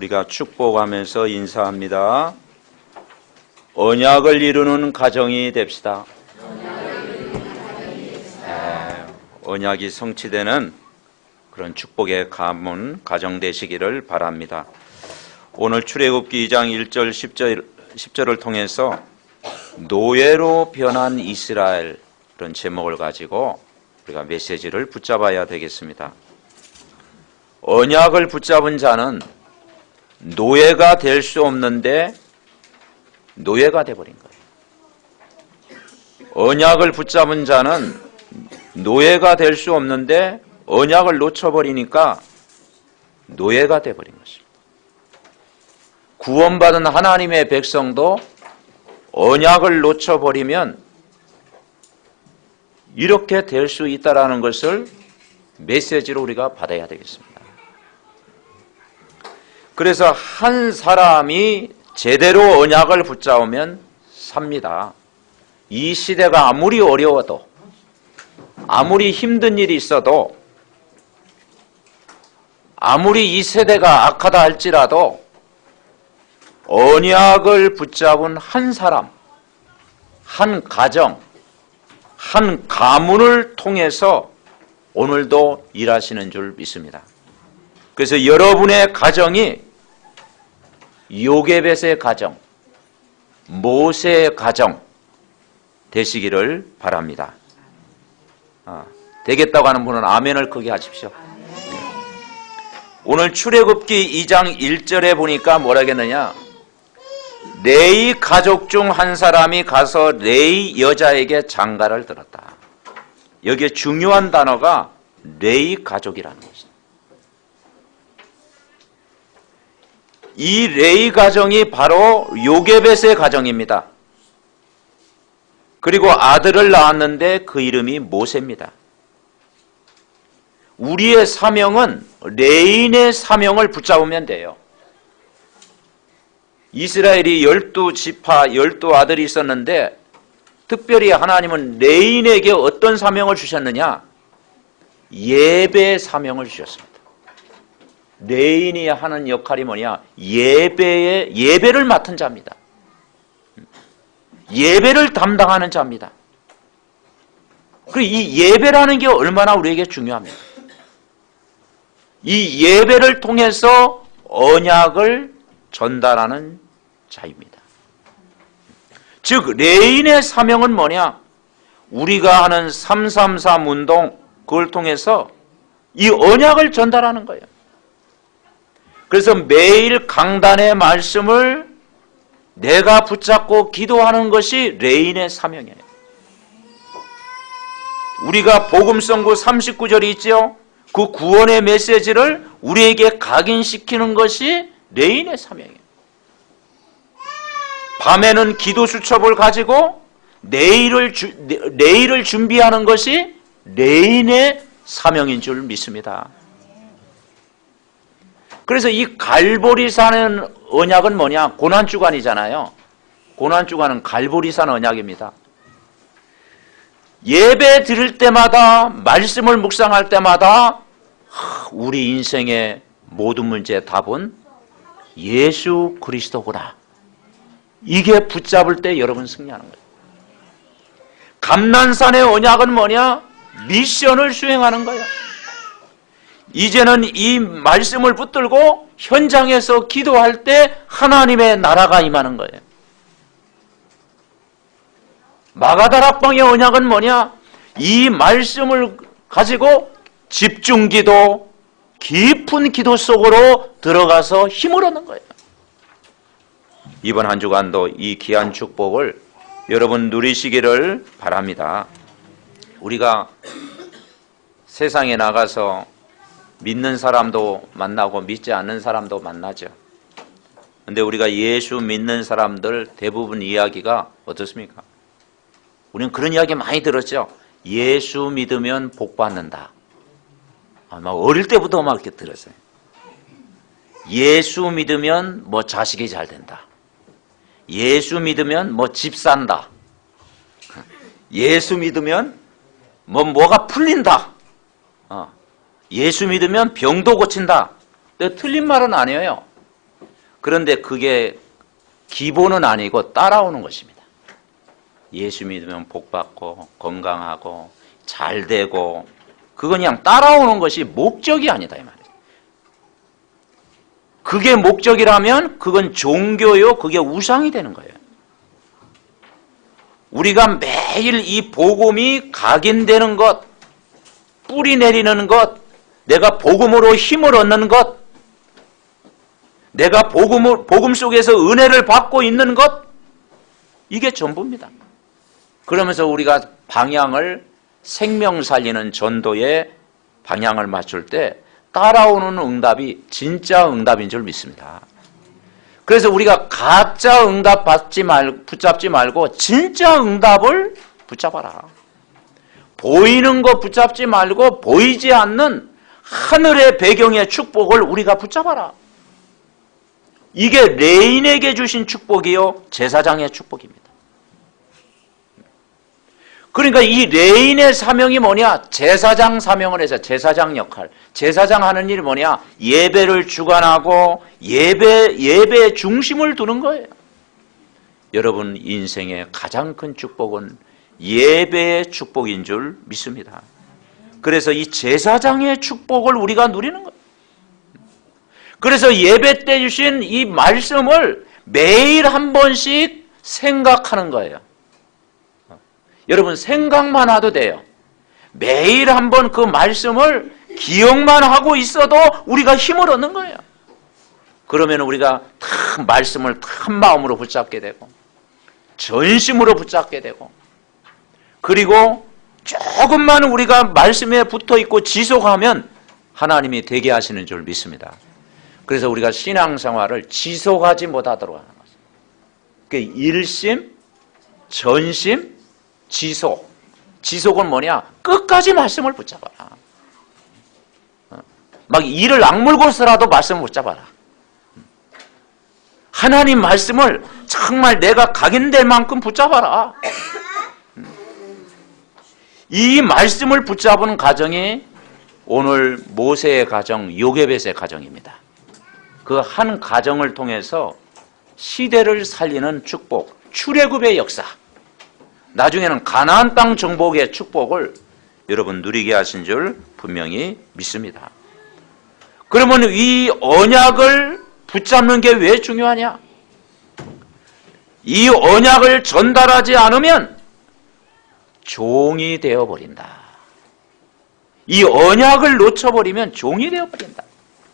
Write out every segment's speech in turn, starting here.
우리가 축복하면서 인사합니다. 언약을 이루는 가정이 됩시다. 언약이 성취되는 그런 축복의 가문, 가정 되시기를 바랍니다. 오늘 출애굽기 2장 1절 10절을 통해서 노예로 변한 이스라엘, 그런 제목을 가지고 우리가 메시지를 붙잡아야 되겠습니다. 언약을 붙잡은 자는 노예가 될 수 없는데 노예가 되어버린 거예요. 언약을 붙잡은 자는 노예가 될 수 없는데 언약을 놓쳐버리니까 노예가 되어버린 것입니다. 구원받은 하나님의 백성도 언약을 놓쳐버리면 이렇게 될 수 있다는 것을 메시지로 우리가 받아야 되겠습니다. 그래서 한 사람이 제대로 언약을 붙잡으면 삽니다. 이 시대가 아무리 어려워도, 아무리 힘든 일이 있어도, 아무리 이 세대가 악하다 할지라도 언약을 붙잡은 한 사람, 한 가정, 한 가문을 통해서 오늘도 일하시는 줄 믿습니다. 그래서 여러분의 가정이 요게벳의 가정, 모세의 가정 되시기를 바랍니다. 되겠다고 하는 분은 아멘을 크게 하십시오. 오늘 출애굽기 2장 1절에 보니까 뭐라겠느냐, 레위 가족 중 한 사람이 가서 레위 여자에게 장가를 들었다. 여기에 중요한 단어가 레위 가족이라는 것입니다. 이 레위 가정이 바로 요게벳의 가정입니다. 그리고 아들을 낳았는데 그 이름이 모세입니다. 우리의 사명은 레인의 사명을 붙잡으면 돼요. 이스라엘이 12지파 12아들이 있었는데 특별히 하나님은 레인에게 어떤 사명을 주셨느냐? 예배 사명을 주셨습니다. 레인이 하는 역할이 뭐냐? 예배를 맡은 자입니다. 예배를 담당하는 자입니다. 그리고 이 예배라는 게 얼마나 우리에게 중요합니다. 이 예배를 통해서 언약을 전달하는 자입니다. 즉 레인의 사명은 뭐냐? 우리가 하는 333 운동, 그걸 통해서 이 언약을 전달하는 거예요. 그래서 매일 강단의 말씀을 내가 붙잡고 기도하는 것이 레인의 사명이에요. 우리가 복음성구 39절이 있죠. 그 구원의 메시지를 우리에게 각인시키는 것이 레인의 사명이에요. 밤에는 기도 수첩을 가지고 내일을 준비하는 것이 레인의 사명인 줄 믿습니다. 그래서 이 갈보리산 언약은 뭐냐? 고난주간이잖아요. 고난주간은 갈보리산 언약입니다. 예배 드릴 때마다, 말씀을 묵상할 때마다 우리 인생의 모든 문제의 답은 예수 그리스도구나. 이게 붙잡을 때 여러분 승리하는 거예요. 감난산의 언약은 뭐냐? 미션을 수행하는 거예요. 이제는 이 말씀을 붙들고 현장에서 기도할 때 하나님의 나라가 임하는 거예요. 마가다락방의 언약은 뭐냐? 이 말씀을 가지고 집중기도, 깊은 기도 속으로 들어가서 힘을 얻는 거예요. 이번 한 주간도 이 귀한 축복을 여러분 누리시기를 바랍니다. 우리가 세상에 나가서 믿는 사람도 만나고 믿지 않는 사람도 만나죠. 그런데 우리가 예수 믿는 사람들 대부분 이야기가 어떻습니까? 우리는 그런 이야기 많이 들었죠. 예수 믿으면 복 받는다. 막 어릴 때부터 막 이렇게 들었어요. 예수 믿으면 뭐 자식이 잘 된다. 예수 믿으면 뭐 집 산다. 예수 믿으면 뭐가 풀린다. 예수 믿으면 병도 고친다. 틀린 말은 아니에요. 그런데 그게 기본은 아니고 따라오는 것입니다. 예수 믿으면 복받고 건강하고 잘 되고, 그건 그냥 따라오는 것이 목적이 아니다 이 말이에요. 그게 목적이라면 그건 종교요, 그게 우상이 되는 거예요. 우리가 매일 이 복음이 각인되는 것, 뿌리 내리는 것, 내가 복음으로 힘을 얻는 것, 내가 복음 속에서 은혜를 받고 있는 것, 이게 전부입니다. 그러면서 우리가 방향을, 생명 살리는 전도의 방향을 맞출 때 따라오는 응답이 진짜 응답인 줄 믿습니다. 그래서 우리가 가짜 응답 붙잡지 말고 진짜 응답을 붙잡아라. 보이는 거 붙잡지 말고 보이지 않는 하늘의 배경의 축복을 우리가 붙잡아라. 이게 레인에게 주신 축복이요, 제사장의 축복입니다. 그러니까 이 레인의 사명이 뭐냐? 제사장 사명을 해서 제사장 역할. 제사장 하는 일이 뭐냐? 예배를 주관하고 예배의 중심을 두는 거예요. 여러분 인생의 가장 큰 축복은 예배의 축복인 줄 믿습니다. 그래서 이 제사장의 축복을 우리가 누리는 거예요. 그래서 예배 때 주신 이 말씀을 매일 한 번씩 생각하는 거예요. 여러분 생각만 해도 돼요. 매일 한번 그 말씀을 기억만 하고 있어도 우리가 힘을 얻는 거예요. 그러면 우리가 탁 말씀을 한 마음으로 붙잡게 되고 전심으로 붙잡게 되고, 그리고 조금만 우리가 말씀에 붙어 있고 지속하면 하나님이 되게 하시는 줄 믿습니다. 그래서 우리가 신앙생활을 지속하지 못하도록 하는 것입니다. 그 일심, 전심, 지속. 지속은 뭐냐? 끝까지 말씀을 붙잡아라. 막 이를 악물고서라도 말씀을 붙잡아라. 하나님 말씀을 정말 내가 각인될 만큼 붙잡아라. 이 말씀을 붙잡은 가정이 오늘 모세의 가정, 요게벳의 가정입니다. 그 한 가정을 통해서 시대를 살리는 축복, 출애굽의 역사, 나중에는 가나안 땅 정복의 축복을 여러분 누리게 하신 줄 분명히 믿습니다. 그러면 이 언약을 붙잡는 게 왜 중요하냐? 이 언약을 전달하지 않으면 종이 되어버린다. 이 언약을 놓쳐버리면 종이 되어버린다.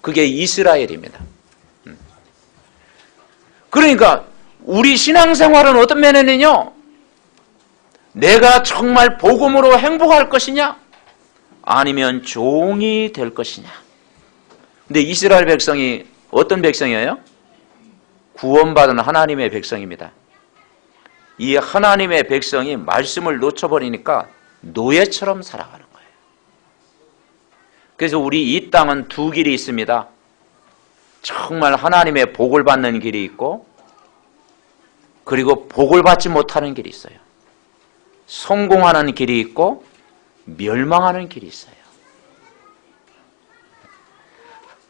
그게 이스라엘입니다. 그러니까 우리 신앙생활은 어떤 면에는요, 내가 정말 복음으로 행복할 것이냐, 아니면 종이 될 것이냐. 근데 이스라엘 백성이 어떤 백성이에요? 구원받은 하나님의 백성입니다. 이 하나님의 백성이 말씀을 놓쳐버리니까 노예처럼 살아가는 거예요. 그래서 우리 이 땅은 두 길이 있습니다. 정말 하나님의 복을 받는 길이 있고, 그리고 복을 받지 못하는 길이 있어요. 성공하는 길이 있고 멸망하는 길이 있어요.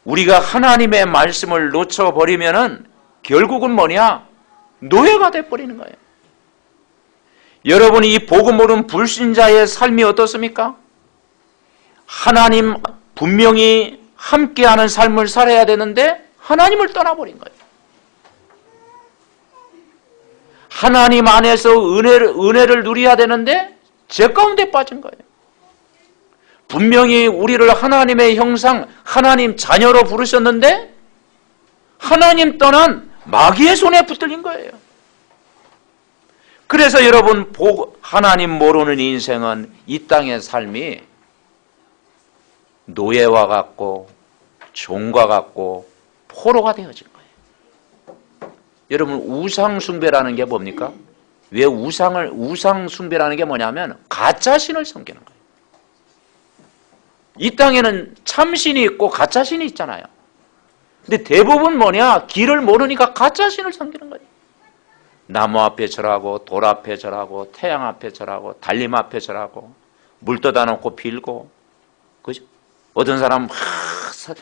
우리가 하나님의 말씀을 놓쳐버리면은 결국은 뭐냐? 노예가 돼버리는 거예요. 여러분이 이 복음 모르는 불신자의 삶이 어떻습니까? 하나님 분명히 함께하는 삶을 살아야 되는데 하나님을 떠나버린 거예요. 하나님 안에서 은혜를 누려야 되는데 죄 가운데 빠진 거예요. 분명히 우리를 하나님의 형상, 하나님 자녀로 부르셨는데 하나님 떠난 마귀의 손에 붙들린 거예요. 그래서 여러분, 하나님 모르는 인생은 이 땅의 삶이 노예와 같고 종과 같고 포로가 되어진 거예요. 여러분, 우상 숭배라는 게 뭡니까? 왜 우상 숭배라는 게 뭐냐면 가짜신을 섬기는 거예요. 이 땅에는 참신이 있고 가짜신이 있잖아요. 근데 대부분 뭐냐? 길을 모르니까 가짜신을 섬기는 거예요. 나무 앞에 절하고 돌 앞에 절하고 태양 앞에 절하고 달림 앞에 절하고 물 떠다 놓고 빌고, 그죠? 어떤 사람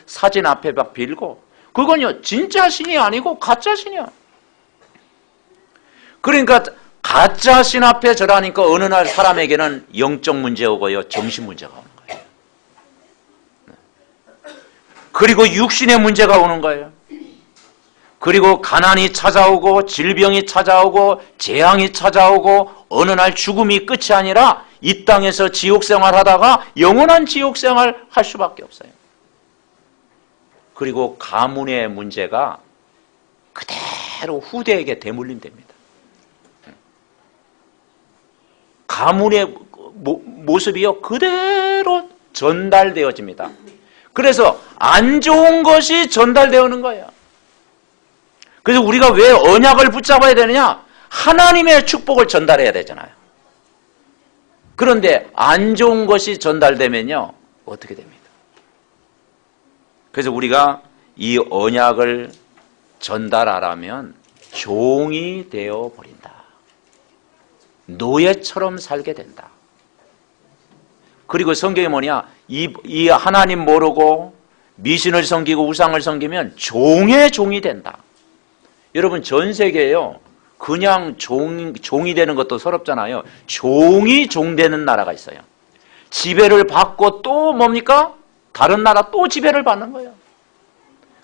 사진 앞에 막 빌고, 그건요 진짜 신이 아니고 가짜 신이야. 그러니까 가짜 신 앞에 절하니까 어느 날 사람에게는 영적 문제 오고요, 정신 문제가 오는 거예요. 그리고 육신의 문제가 오는 거예요. 그리고 가난이 찾아오고 질병이 찾아오고 재앙이 찾아오고 어느 날 죽음이 끝이 아니라 이 땅에서 지옥 생활하다가 영원한 지옥 생활 할 수밖에 없어요. 그리고 가문의 문제가 그대로 후대에게 대물림됩니다. 가문의 모습이요 그대로 전달되어집니다. 그래서 안 좋은 것이 전달되어오는 거예요. 그래서 우리가 왜 언약을 붙잡아야 되느냐? 하나님의 축복을 전달해야 되잖아요. 그런데 안 좋은 것이 전달되면요 어떻게 됩니까? 그래서 우리가 이 언약을 전달하려면 종이 되어 버린다. 노예처럼 살게 된다. 그리고 성경이 뭐냐? 이 하나님 모르고 미신을 섬기고 우상을 섬기면 종의 종이 된다. 여러분 전 세계에요 그냥 종이 되는 것도 서럽잖아요. 종이 종되는 나라가 있어요. 지배를 받고 또 뭡니까? 다른 나라 또 지배를 받는 거예요.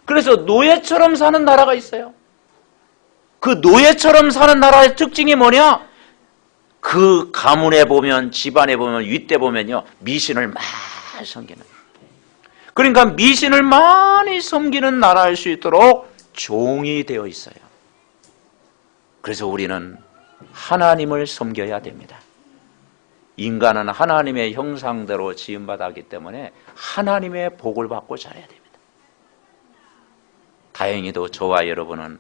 그래서 노예처럼 사는 나라가 있어요. 그 노예처럼 사는 나라의 특징이 뭐냐? 그 가문에 보면 집안에 보면 윗대 보면요 미신을 많이 섬기는, 그러니까 미신을 많이 섬기는 나라일 수 있도록 종이 되어 있어요. 그래서 우리는 하나님을 섬겨야 됩니다. 인간은 하나님의 형상대로 지음받았기 때문에 하나님의 복을 받고 자라야 됩니다. 다행히도 저와 여러분은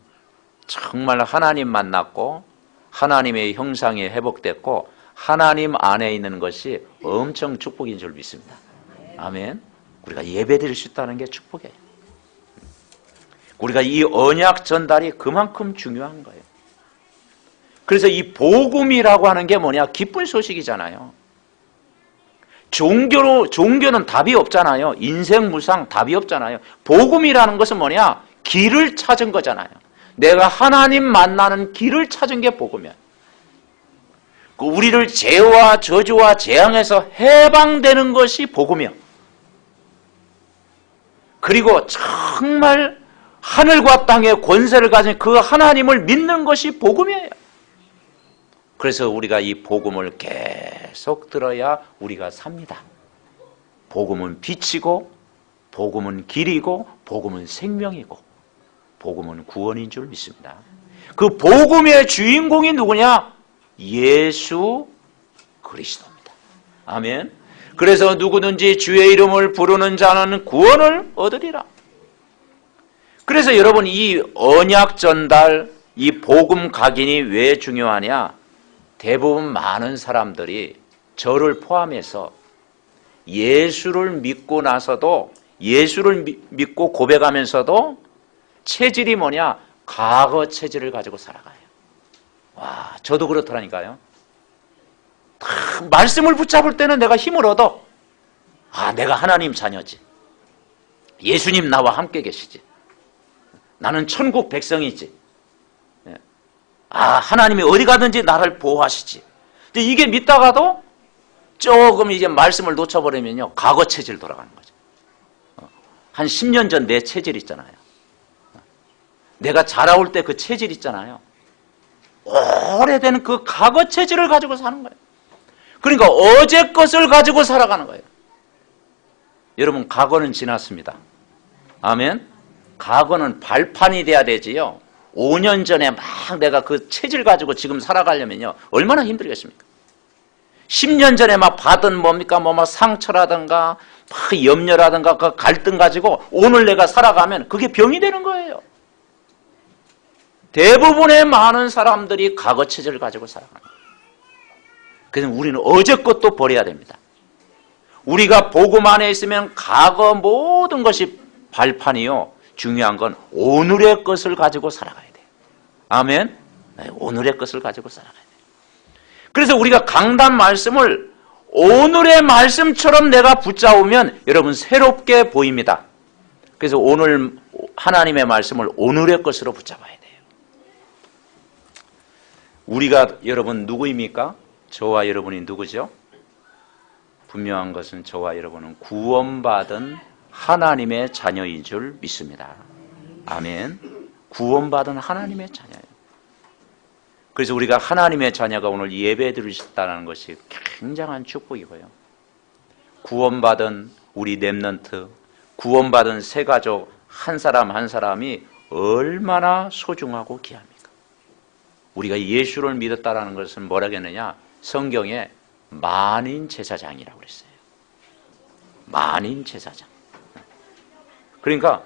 정말 하나님 만났고 하나님의 형상이 회복됐고 하나님 안에 있는 것이 엄청 축복인 줄 믿습니다. 아멘. 우리가 예배드릴 수 있다는 게 축복이에요. 우리가 이 언약 전달이 그만큼 중요한 거예요. 그래서 이 복음이라고 하는 게 뭐냐? 기쁜 소식이잖아요. 종교는 답이 없잖아요. 인생 무상 답이 없잖아요. 복음이라는 것은 뭐냐? 길을 찾은 거잖아요. 내가 하나님 만나는 길을 찾은 게 복음이야. 우리를 죄와 저주와 재앙에서 해방되는 것이 복음이야. 그리고 정말 하늘과 땅의 권세를 가진 그 하나님을 믿는 것이 복음이에요. 그래서 우리가 이 복음을 계속 들어야 우리가 삽니다. 복음은 빛이고 복음은 길이고 복음은 생명이고 복음은 구원인 줄 믿습니다. 그 복음의 주인공이 누구냐? 예수 그리스도입니다. 아멘. 그래서 누구든지 주의 이름을 부르는 자는 구원을 얻으리라. 그래서 여러분 이 언약 전달, 이 복음 각인이 왜 중요하냐? 대부분 많은 사람들이 저를 포함해서 예수를 믿고 나서도 예수를 믿고 고백하면서도 체질이 뭐냐? 과거 체질을 가지고 살아가요. 와, 저도 그렇더라니까요. 말씀을 붙잡을 때는 내가 힘을 얻어. 아, 내가 하나님 자녀지. 예수님 나와 함께 계시지. 나는 천국 백성이지. 아, 하나님이 어디 가든지 나를 보호하시지. 근데 이게 믿다가도 조금 이제 말씀을 놓쳐버리면요 과거 체질 돌아가는 거죠. 한 10년 전 내 체질 있잖아요. 내가 자라올 때 그 체질 있잖아요. 오래된 그 과거 체질을 가지고 사는 거예요. 그러니까 어제 것을 가지고 살아가는 거예요. 여러분 과거는 지났습니다. 아멘. 과거는 발판이 돼야 되지요. 5년 전에 막 내가 그 체질 가지고 지금 살아가려면요 얼마나 힘들겠습니까? 10년 전에 막 받은 뭡니까? 막 상처라든가 막 염려라든가 그 갈등 가지고 오늘 내가 살아가면 그게 병이 되는 거예요. 대부분의 많은 사람들이 과거 체질을 가지고 살아갑니다. 그래서 우리는 어제 것도 버려야 됩니다. 우리가 복음 안에 있으면 과거 모든 것이 발판이요. 중요한 건 오늘의 것을 가지고 살아가야 돼요. 아멘. 네, 오늘의 것을 가지고 살아가야 돼요. 그래서 우리가 강단 말씀을 오늘의 말씀처럼 내가 붙잡으면 여러분 새롭게 보입니다. 그래서 오늘 하나님의 말씀을 오늘의 것으로 붙잡아야 돼요. 우리가 여러분 누구입니까? 저와 여러분이 누구죠? 분명한 것은 저와 여러분은 구원받은 하나님의 자녀인 줄 믿습니다. 아멘. 구원받은 하나님의 자녀예요. 그래서 우리가 하나님의 자녀가 오늘 예배 드리셨다는 것이 굉장한 축복이고요. 구원받은 우리 렘넌트, 구원받은 새 가족 한 사람 한 사람이 얼마나 소중하고 귀합니까? 우리가 예수를 믿었다는 것은 뭐라고 했느냐? 성경에 만인 제사장이라고 그랬어요. 만인 제사장. 그러니까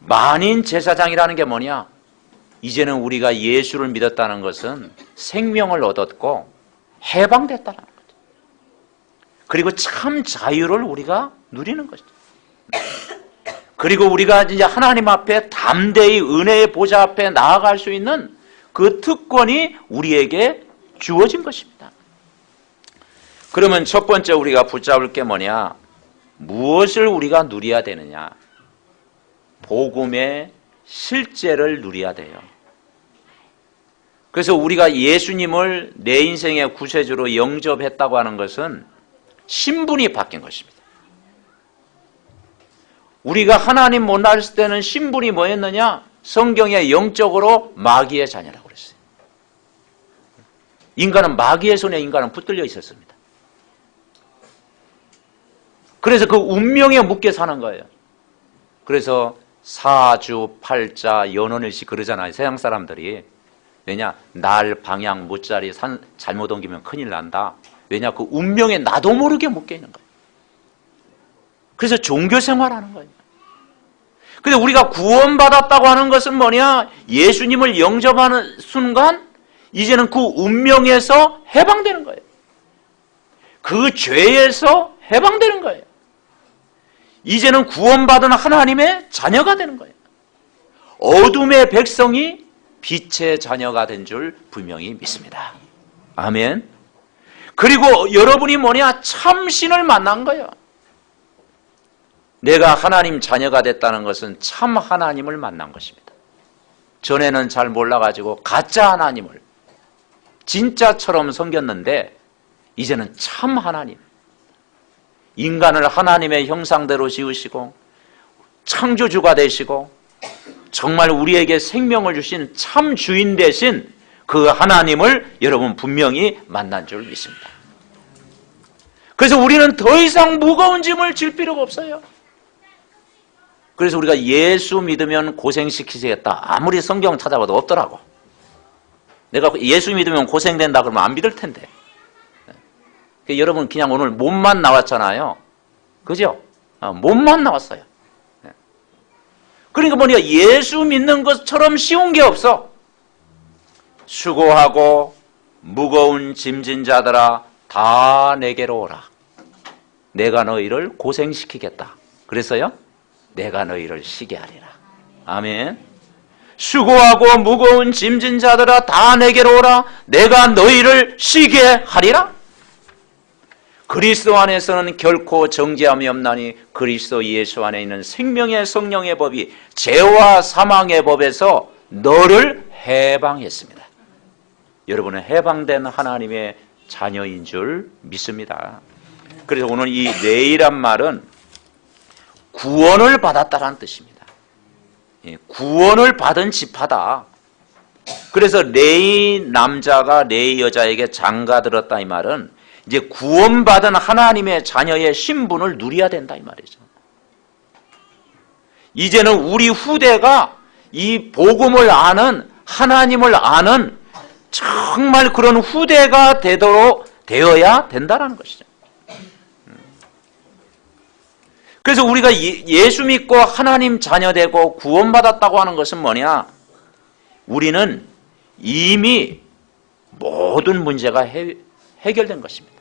만인 제사장이라는 게 뭐냐? 이제는 우리가 예수를 믿었다는 것은 생명을 얻었고 해방됐다는 거죠. 그리고 참 자유를 우리가 누리는 거죠. 그리고 우리가 이제 하나님 앞에 담대히 은혜의 보좌 앞에 나아갈 수 있는 그 특권이 우리에게 주어진 것입니다. 그러면 첫 번째 우리가 붙잡을 게 뭐냐? 무엇을 우리가 누려야 되느냐? 복음의 실제를 누려야 돼요. 그래서 우리가 예수님을 내 인생의 구세주로 영접했다고 하는 것은 신분이 바뀐 것입니다. 우리가 하나님 못 알았을 때는 신분이 뭐였느냐? 성경에 영적으로 마귀의 자녀라고 그랬어요. 인간은 마귀의 손에 인간은 붙들려 있었습니다. 그래서 그 운명에 묶여 사는 거예요. 그래서 사주, 팔자, 연원일시 그러잖아요. 서양 사람들이. 왜냐? 날, 방향, 무자리, 산 잘못 옮기면 큰일 난다. 왜냐? 그 운명에 나도 모르게 묶여 있는 거예요. 그래서 종교 생활하는 거예요. 근데 우리가 구원받았다고 하는 것은 뭐냐? 예수님을 영접하는 순간 이제는 그 운명에서 해방되는 거예요. 그 죄에서 해방되는 거예요. 이제는 구원받은 하나님의 자녀가 되는 거예요. 어둠의 백성이 빛의 자녀가 된 줄 분명히 믿습니다. 아멘. 그리고 여러분이 뭐냐? 참신을 만난 거예요. 내가 하나님 자녀가 됐다는 것은 참 하나님을 만난 것입니다. 전에는 잘 몰라가지고 가짜 하나님을 진짜처럼 섬겼는데 이제는 참 하나님, 인간을 하나님의 형상대로 지으시고 창조주가 되시고 정말 우리에게 생명을 주신 참 주인 되신 그 하나님을 여러분 분명히 만난 줄 믿습니다. 그래서 우리는 더 이상 무거운 짐을 질 필요가 없어요. 그래서 우리가 예수 믿으면 고생시키시겠다. 아무리 성경 찾아봐도 없더라고. 내가 예수 믿으면 고생된다 그러면 안 믿을 텐데. 여러분 그냥 오늘 몸만 나왔잖아요. 그죠? 몸만 나왔어요. 그러니까 뭐냐? 예수 믿는 것처럼 쉬운 게 없어. 수고하고 무거운 짐진 자들아 다 내게로 오라. 내가 너희를 고생시키겠다. 그래서요? 내가 너희를 쉬게 하리라. 아멘. 수고하고 무거운 짐진 자들아 다 내게로 오라. 내가 너희를 쉬게 하리라. 그리스도 안에서는 결코 정죄함이 없나니 그리스도 예수 안에 있는 생명의 성령의 법이 죄와 사망의 법에서 너를 해방했습니다. 여러분은 해방된 하나님의 자녀인 줄 믿습니다. 그래서 오늘 이 레이란 말은 구원을 받았다라는 뜻입니다. 구원을 받은 지파다. 그래서 레이 남자가 레이 여자에게 장가들었다 이 말은 이제 구원받은 하나님의 자녀의 신분을 누려야 된다 이 말이죠. 이제는 우리 후대가 이 복음을 아는 하나님을 아는 정말 그런 후대가 되어야 된다는 것이죠. 그래서 우리가 예수 믿고 하나님 자녀 되고 구원받았다고 하는 것은 뭐냐? 우리는 이미 모든 문제가 해결된 것입니다.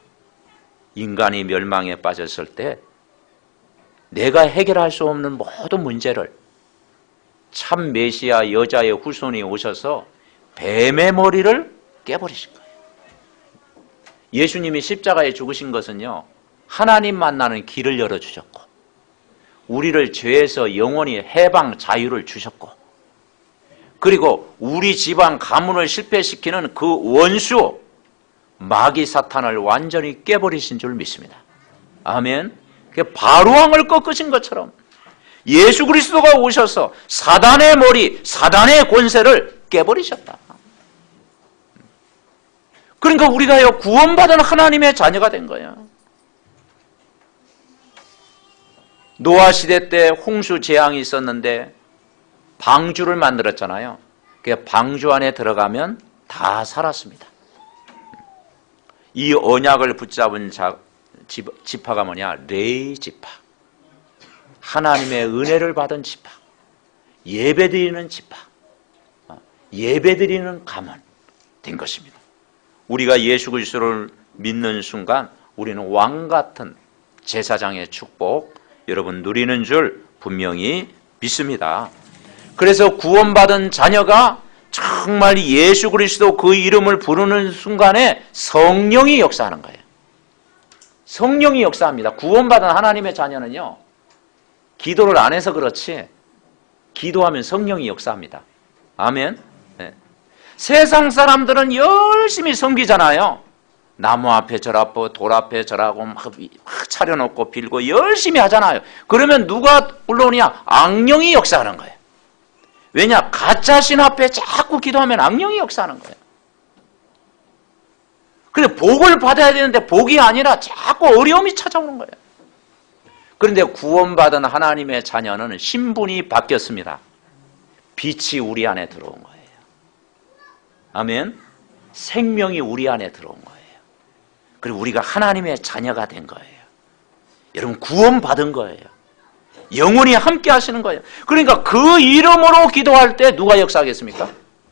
인간이 멸망에 빠졌을 때 내가 해결할 수 없는 모든 문제를 참 메시아 여자의 후손이 오셔서 뱀의 머리를 깨버리신 거예요. 예수님이 십자가에 죽으신 것은요, 하나님 만나는 길을 열어주셨고 우리를 죄에서 영원히 해방 자유를 주셨고, 그리고 우리 집안 가문을 실패시키는 그 원수 마귀 사탄을 완전히 깨버리신 줄 믿습니다. 아멘. 바로왕을 꺾으신 것처럼 예수 그리스도가 오셔서 사단의 머리, 사단의 권세를 깨버리셨다. 그러니까 우리가요, 구원받은 하나님의 자녀가 된 거예요. 노아 시대 때 홍수 재앙이 있었는데 방주를 만들었잖아요. 그 방주 안에 들어가면 다 살았습니다. 이 언약을 붙잡은 지파가 뭐냐? 레위 지파. 하나님의 은혜를 받은 지파. 예배드리는 지파. 예배드리는 가문 된 것입니다. 우리가 예수 그리스도를 믿는 순간 우리는 왕 같은 제사장의 축복 여러분 누리는 줄 분명히 믿습니다. 그래서 구원받은 자녀가 정말 예수 그리스도 그 이름을 부르는 순간에 성령이 역사하는 거예요. 성령이 역사합니다. 구원받은 하나님의 자녀는요, 기도를 안 해서 그렇지 기도하면 성령이 역사합니다. 아멘. 네. 세상 사람들은 열심히 섬기잖아요. 나무 앞에 절하고 돌 앞에 절하고 막 차려놓고 빌고 열심히 하잖아요. 그러면 누가 올라오냐? 악령이 역사하는 거예요. 왜냐? 가짜신 앞에 자꾸 기도하면 악령이 역사하는 거예요. 그런데 복을 받아야 되는데 복이 아니라 자꾸 어려움이 찾아오는 거예요. 그런데 구원받은 하나님의 자녀는 신분이 바뀌었습니다. 빛이 우리 안에 들어온 거예요. 아멘. 생명이 우리 안에 들어온 거예요. 그리고 우리가 하나님의 자녀가 된 거예요. 여러분 구원받은 거예요. 영원히 함께 하시는 거예요. 그러니까 그 이름으로 기도할 때 누가 역사하겠습니까?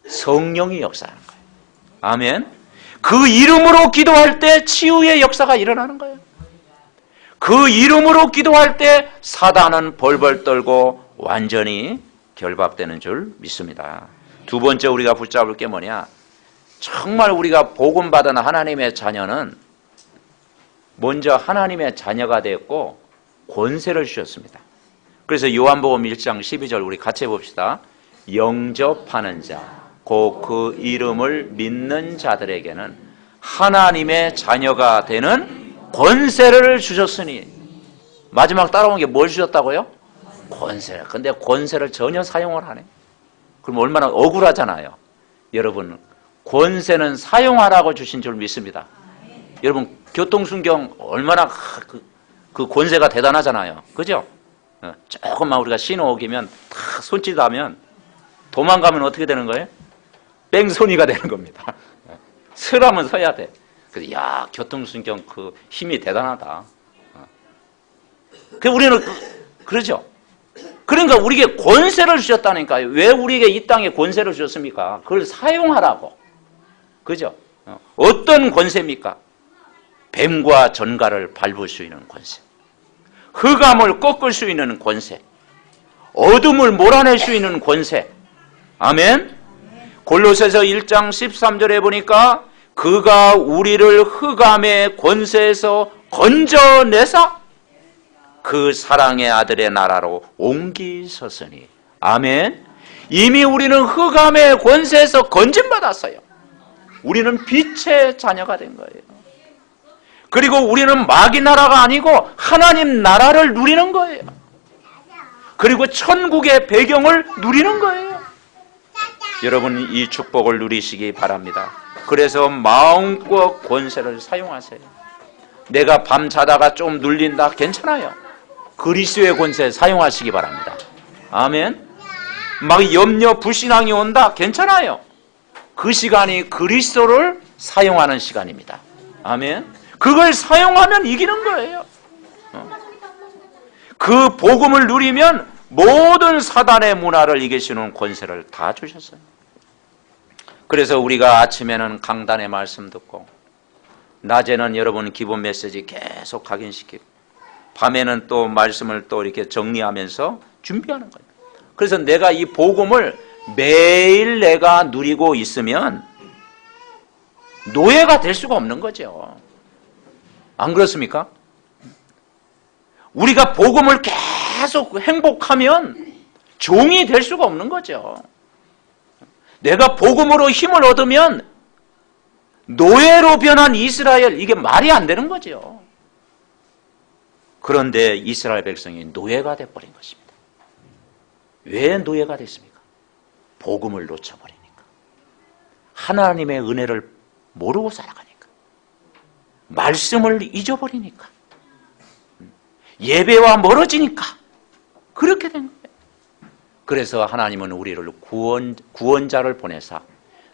성령이 역사하는 거예요. 아멘. 그 이름으로 기도할 때 치유의 역사가 일어나는 거예요. 그 이름으로 기도할 때 사단은 벌벌 떨고 완전히 결박되는 줄 믿습니다. 두 번째 우리가 붙잡을 게 뭐냐? 정말 우리가 복음받은 하나님의 자녀는 먼저 하나님의 자녀가 되었고 권세를 주셨습니다. 그래서 요한복음 1장 12절 우리 같이 해봅시다. 영접하는 자, 곧 그 이름을 믿는 자들에게는 하나님의 자녀가 되는 권세를 주셨으니. 마지막 따라온 게 뭘 주셨다고요? 권세를. 근데 권세를 전혀 사용을 안 해. 그럼 얼마나 억울하잖아요. 여러분 권세는 사용하라고 주신 줄 믿습니다. 여러분 교통순경 얼마나 그 권세가 대단하잖아요. 그죠? 조금만 우리가 신호 어기면 다 손짓하면 도망가면 어떻게 되는 거예요? 뺑소니가 되는 겁니다. 서라면 서야 돼. 그래서 야 교통순경 그 힘이 대단하다. 그 우리는 그러죠. 그러니까 우리에게 권세를 주셨다니까요. 왜 우리에게 이 땅에 권세를 주셨습니까? 그걸 사용하라고. 그죠? 어떤 권세입니까? 뱀과 전갈을 밟을 수 있는 권세, 흑암을 꺾을 수 있는 권세, 어둠을 몰아낼 수 있는 권세. 아멘. 골로새서 1장 13절에 보니까 그가 우리를 흑암의 권세에서 건져내사 그 사랑의 아들의 나라로 옮기셨으니. 아멘. 이미 우리는 흑암의 권세에서 건진받았어요. 우리는 빛의 자녀가 된 거예요. 그리고 우리는 마귀 나라가 아니고 하나님 나라를 누리는 거예요. 그리고 천국의 배경을 누리는 거예요. 여러분 이 축복을 누리시기 바랍니다. 그래서 마음껏 권세를 사용하세요. 내가 밤 자다가 좀 눌린다, 괜찮아요. 그리스도의 권세 사용하시기 바랍니다. 아멘. 막 염려 불신앙이 온다, 괜찮아요. 그 시간이 그리스도를 사용하는 시간입니다. 아멘. 그걸 사용하면 이기는 거예요. 그 복음을 누리면 모든 사단의 문화를 이기시는 권세를 다 주셨어요. 그래서 우리가 아침에는 강단의 말씀 듣고 낮에는 여러분 기본 메시지 계속 각인시키고 밤에는 또 말씀을 또 이렇게 정리하면서 준비하는 거예요. 그래서 내가 이 복음을 매일 내가 누리고 있으면 노예가 될 수가 없는 거죠. 안 그렇습니까? 우리가 복음을 계속 행복하면 종이 될 수가 없는 거죠. 내가 복음으로 힘을 얻으면 노예로 변한 이스라엘, 이게 말이 안 되는 거죠. 그런데 이스라엘 백성이 노예가 돼버린 것입니다. 왜 노예가 됐습니까? 복음을 놓쳐버리니까. 하나님의 은혜를 모르고 살아가니까. 말씀을 잊어버리니까. 예배와 멀어지니까. 그렇게 된 거예요. 그래서 하나님은 우리를 구원자를 보내사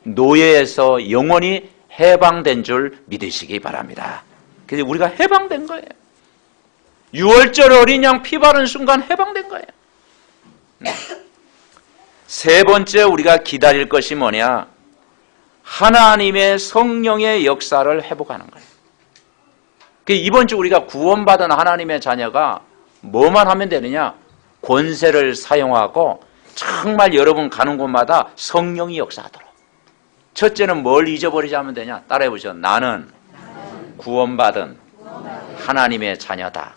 노예에서 영원히 해방된 줄 믿으시기 바랍니다. 그래서 우리가 해방된 거예요. 6월절 어린 양 피 바른 순간 해방된 거예요. 세 번째 우리가 기다릴 것이 뭐냐? 하나님의 성령의 역사를 회복하는 거예요. 이번 주 우리가 구원받은 하나님의 자녀가 뭐만 하면 되느냐? 권세를 사용하고 정말 여러분 가는 곳마다 성령이 역사하도록. 첫째는 뭘 잊어버리지 않으면 되냐? 따라해 보시죠. 나는 구원받은 하나님의 자녀다.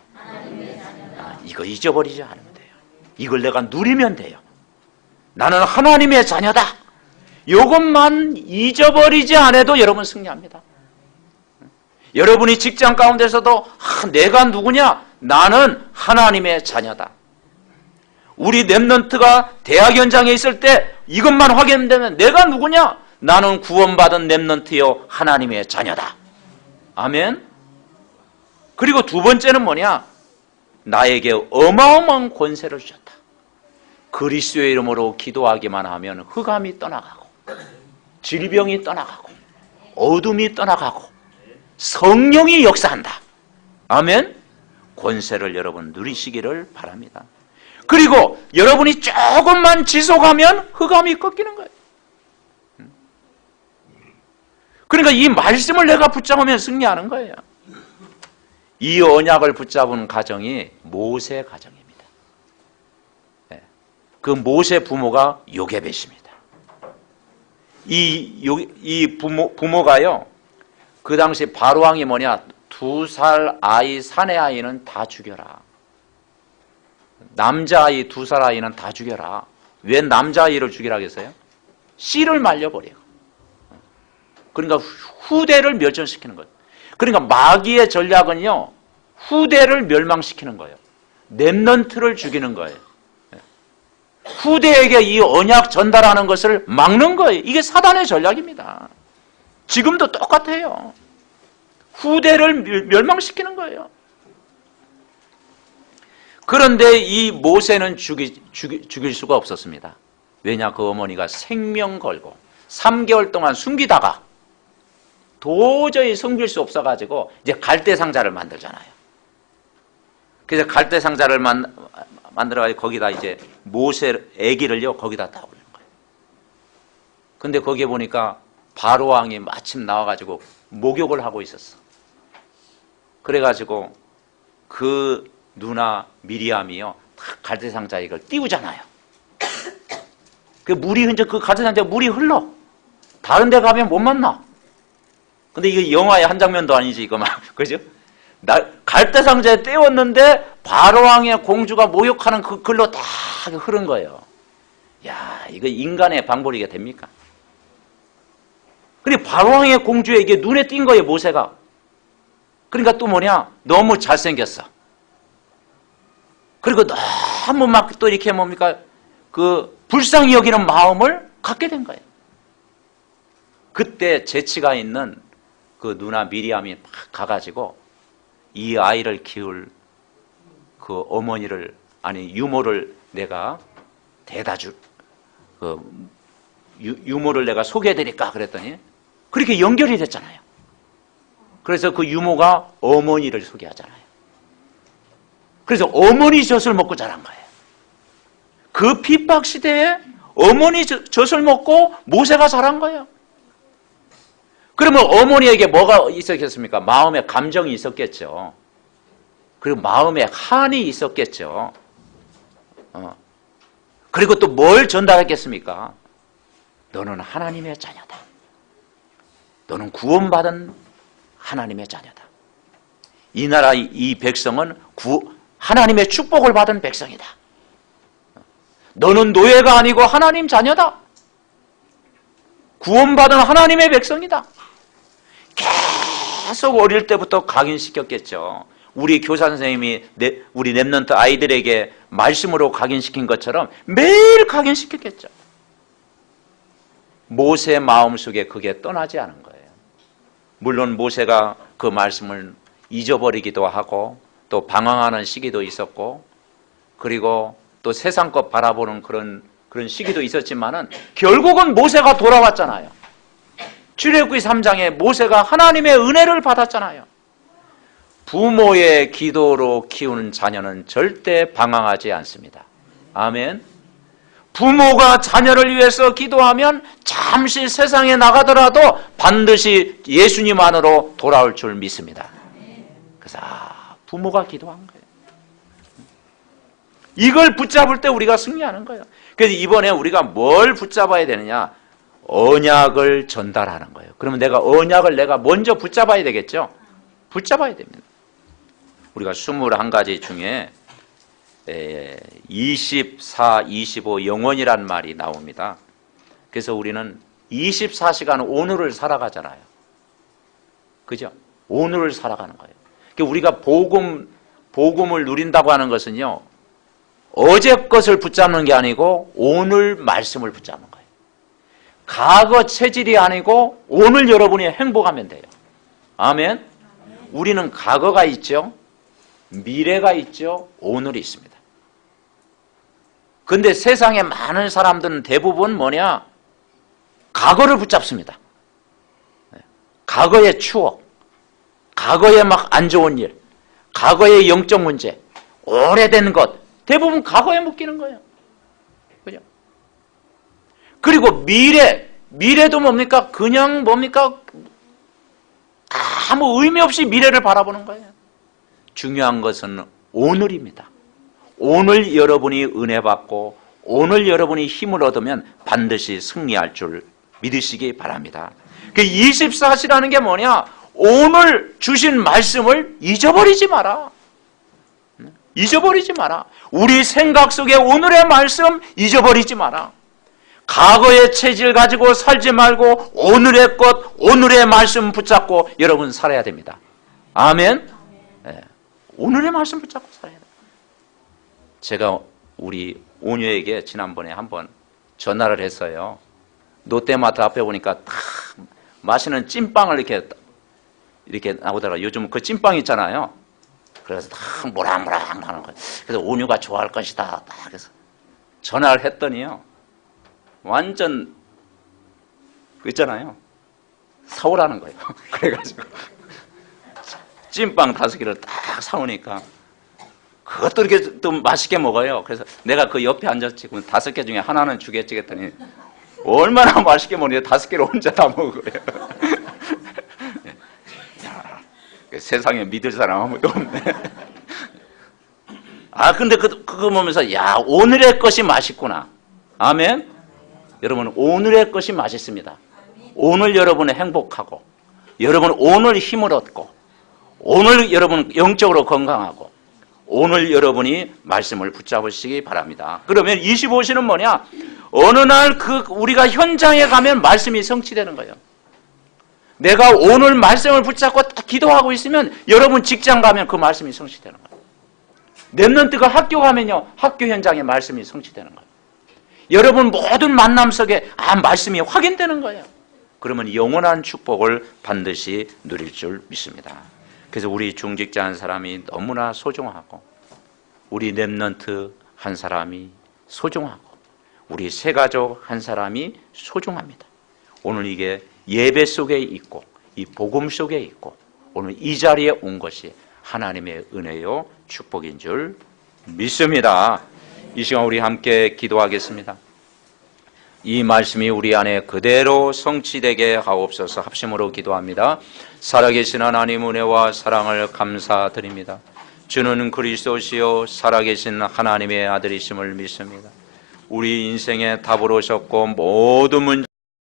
이거 잊어버리지 않으면 돼요. 이걸 내가 누리면 돼요. 나는 하나님의 자녀다. 이것만 잊어버리지 않아도 여러분 승리합니다. 여러분이 직장 가운데서도 내가 누구냐? 나는 하나님의 자녀다. 우리 렘넌트가 대학 현장에 있을 때 이것만 확인되면 내가 누구냐? 나는 구원받은 렘넌트요 하나님의 자녀다. 아멘. 그리고 두 번째는 뭐냐? 나에게 어마어마한 권세를 주셨다. 그리스도의 이름으로 기도하기만 하면 흑암이 떠나가고 질병이 떠나가고 어둠이 떠나가고 성령이 역사한다. 아멘. 권세를 여러분 누리시기를 바랍니다. 그리고 여러분이 조금만 지속하면 흑암이 꺾이는 거예요. 그러니까 이 말씀을 내가 붙잡으면 승리하는 거예요. 이 언약을 붙잡은 가정이 모세 가정입니다. 그 모세 부모가 요게벳입니다. 이 부모가요, 그 당시 바로왕이 뭐냐? 2살 아이, 사내 아이는 다 죽여라. 남자아이 2살 아이는 다 죽여라. 왜 남자아이를 죽이라 했어요? 씨를 말려버려. 그러니까 후대를 멸종시키는 거예요. 그러니까 마귀의 전략은요, 후대를 멸망시키는 거예요. 렘넌트를 죽이는 거예요. 후대에게 이 언약 전달하는 것을 막는 거예요. 이게 사단의 전략입니다. 지금도 똑같아요. 후대를 멸망시키는 거예요. 그런데 이 모세는 죽일 수가 없었습니다. 왜냐? 그 어머니가 생명 걸고 3개월 동안 숨기다가 도저히 숨길 수 없어가지고 이제 갈대상자를 만들잖아요. 그래서 갈대상자를 만들어가지고 거기다 이제 모세 아기를요 거기다 다 올린 거예요. 근데 거기에 보니까 바로왕이 마침 나와가지고 목욕을 하고 있었어. 그래가지고 그 누나 미리암이요 갈대상자에 이걸 띄우잖아요. 그 물이 흔적, 그 갈대상자에 물이 흘러. 다른 데 가면 못 만나. 근데 이거 영화의 한 장면도 아니지 이거 막 그죠? 갈대상자에 띄웠는데 바로왕의 공주가 목욕하는 그 글로 다 흐른 거예요. 야, 이거 인간의 방법이게 됩니까? 근데 바로왕의 공주에게 눈에 띈 거예요, 모세가. 그러니까 또 뭐냐? 너무 잘생겼어. 그리고 너무 막 또 이렇게 뭡니까? 그 불쌍히 여기는 마음을 갖게 된 거예요. 그때 재치가 있는 그 누나 미리암이 막 가가지고 이 아이를 키울 그 어머니를, 아니 유모를 내가 유모를 내가 소개해드릴까 그랬더니 그렇게 연결이 됐잖아요. 그래서 그 유모가 어머니를 소개하잖아요. 그래서 어머니 젖을 먹고 자란 거예요. 그 핍박 시대에 어머니 젖을 먹고 모세가 자란 거예요. 그러면 어머니에게 뭐가 있었겠습니까? 마음에 감정이 있었겠죠. 그리고 마음에 한이 있었겠죠. 그리고 또 뭘 전달했겠습니까? 너는 하나님의 자녀다. 너는 구원받은 하나님의 자녀다. 이 나라 이 백성은 하나님의 축복을 받은 백성이다. 너는 노예가 아니고 하나님 자녀다. 구원받은 하나님의 백성이다. 계속 어릴 때부터 각인시켰겠죠. 우리 교사 선생님이 우리 렘넌트 아이들에게 말씀으로 각인시킨 것처럼 매일 각인시켰겠죠. 모세 마음속에 그게 떠나지 않은 거예요. 물론 모세가 그 말씀을 잊어버리기도 하고 또 방황하는 시기도 있었고 그리고 또 세상 것 바라보는 그런 시기도 있었지만은 결국은 모세가 돌아왔잖아요. 출애굽기 3장에 모세가 하나님의 은혜를 받았잖아요. 부모의 기도로 키우는 자녀는 절대 방황하지 않습니다. 아멘. 부모가 자녀를 위해서 기도하면 잠시 세상에 나가더라도 반드시 예수님 안으로 돌아올 줄 믿습니다. 그래서 부모가 기도한 거예요. 이걸 붙잡을 때 우리가 승리하는 거예요. 그래서 이번에 우리가 뭘 붙잡아야 되느냐? 언약을 전달하는 거예요. 그러면 언약을 내가 먼저 붙잡아야 되겠죠? 붙잡아야 됩니다. 우리가 21가지 중에 24, 25 영원이란 말이 나옵니다. 그래서 우리는 24시간 오늘을 살아가잖아요. 그죠? 오늘을 살아가는 거예요. 그러니까 우리가 복음을 누린다고 하는 것은요, 어제 것을 붙잡는 게 아니고 오늘 말씀을 붙잡는 거예요. 과거 체질이 아니고 오늘 여러분이 행복하면 돼요. 아멘. 우리는 과거가 있죠. 미래가 있죠. 오늘이 있습니다. 근데 세상에 많은 사람들은 대부분 뭐냐? 과거를 붙잡습니다. 과거의 추억, 과거의 막 안 좋은 일, 과거의 영적 문제, 오래된 것, 대부분 과거에 묶이는 거예요. 그죠? 그리고 미래도 뭡니까? 그냥 뭡니까? 아무 의미 없이 미래를 바라보는 거예요. 중요한 것은 오늘입니다. 오늘 여러분이 은혜 받고 오늘 여러분이 힘을 얻으면 반드시 승리할 줄 믿으시기 바랍니다. 그 24시라는 게 뭐냐? 오늘 주신 말씀을 잊어버리지 마라. 잊어버리지 마라. 우리 생각 속에 오늘의 말씀 잊어버리지 마라. 과거의 체질 가지고 살지 말고 오늘의 것, 오늘의 말씀 붙잡고 여러분 살아야 됩니다. 아멘. 네. 오늘의 말씀 붙잡고 살아야 돼요. 제가 우리 오녀에게 지난번에 한번 전화를 했어요. 롯데마트 앞에 보니까 다 맛있는 찐빵을 이렇게 나오다가 요즘 그 찐빵 있잖아요. 그래서 다 모락모락 하는 거예요. 그래서 오녀가 좋아할 것이다. 그래서 전화를 했더니요. 완전 그 있잖아요. 사오라는 거예요. 그래가지고 찐빵 5개를 딱 사오니까 그것도 이렇게 또 맛있게 먹어요. 그래서 내가 그 옆에 앉았지. 그럼 5개 중에 하나는 주겠지 했더니 얼마나 맛있게 먹는지 5개를 혼자 다 먹어요. 야, 세상에 믿을 사람 아무도 없네. 근데 그거 보면서 야, 오늘의 것이 맛있구나. 아멘. 여러분, 오늘의 것이 맛있습니다. 오늘 여러분은 행복하고 여러분 오늘 힘을 얻고 오늘 여러분 영적으로 건강하고 오늘 여러분이 말씀을 붙잡으시기 바랍니다. 그러면 25시는 뭐냐? 어느 날 우리가 현장에 가면 말씀이 성취되는 거예요. 내가 오늘 말씀을 붙잡고 딱 기도하고 있으면 여러분 직장 가면 그 말씀이 성취되는 거예요. 렘넌트가 학교 가면요, 학교 현장에 말씀이 성취되는 거예요. 여러분 모든 만남 속에 말씀이 확인되는 거예요. 그러면 영원한 축복을 반드시 누릴 줄 믿습니다. 그래서 우리 중직자 한 사람이 너무나 소중하고 우리 렘넌트 한 사람이 소중하고 우리 새가족 한 사람이 소중합니다. 오늘 이게 예배 속에 있고 이 복음 속에 있고 오늘 이 자리에 온 것이 하나님의 은혜요 축복인 줄 믿습니다. 이 시간 우리 함께 기도하겠습니다. 이 말씀이 우리 안에 그대로 성취되게 하옵소서. 합심으로 기도합니다. 살아계신 하나님 은혜와 사랑을 감사드립니다. 주는 그리스도시요 살아계신 하나님의 아들이심을 믿습니다. 우리 인생의 답을 오셨고 모든 문제